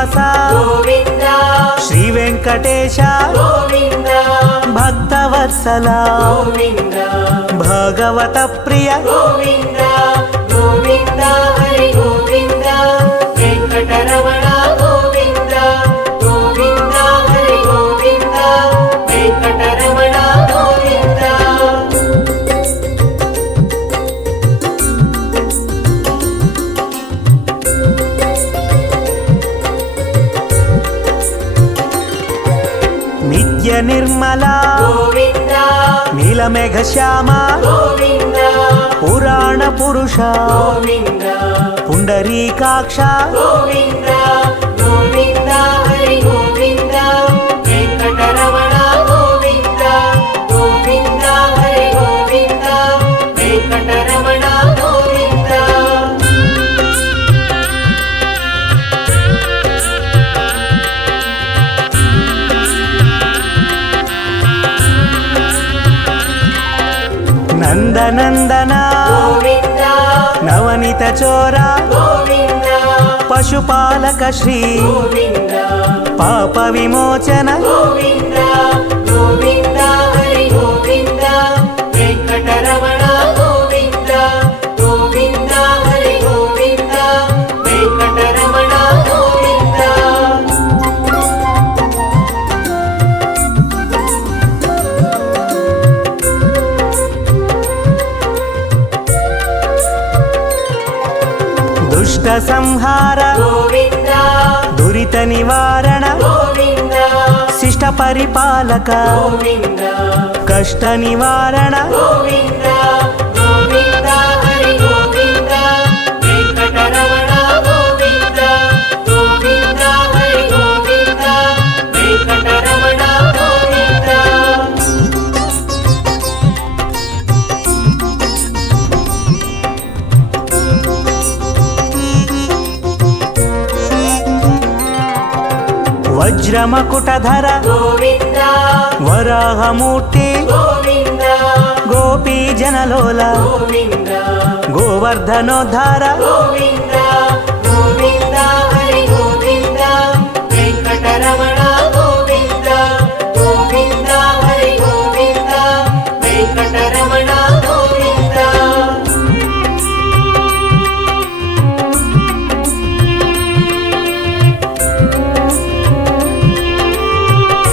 శ్రీనివాస గోవింద శ్రీ వెంకటేశ గోవింద భక్తవత్సల గోవింద భగవత ప్రియ గోవింద గోవింద హరి గోవింద వెంకటరమణ గోవింద గోవింద హరి గోవింద వెంకటరమణ గోవింద నిత్య నిర్మల గోవింద నీలమేఘ శ్యామ గోవింద పురాణ పురుష గోవింద పుండరీకాక్ష గోవింద గోవింద హరి గోవింద వెంకటరమణ గోవింద గోవింద హరి గోవింద వెంకటరమణ గోవింద నందనందన గోవింద నవనిత చోర గోవింద పశుపాలక శ్రీ గోవింద పాప విమోచన గోవింద గోవింద హరి గోవింద వెంకటరమణ గోవింద గోవింద హరి గోవింద వెంకటరమణ గోవింద దుష్ట సంహార గోవింద దురిత నివారణ గోవింద శిష్ట పరిపాలక గోవింద కష్ట నివారణ గోవింద గోవింద హరి గోవింద వెంకటరమణ గోవింద గోవింద హరి గోవింద వెంకటరమణ గోవింద వజ్రమకుటధర గోవింద వరాహమూర్తి గోవింద గోపీ జనలోల గోవింద గోవర్ధనోద్ధార గోవింద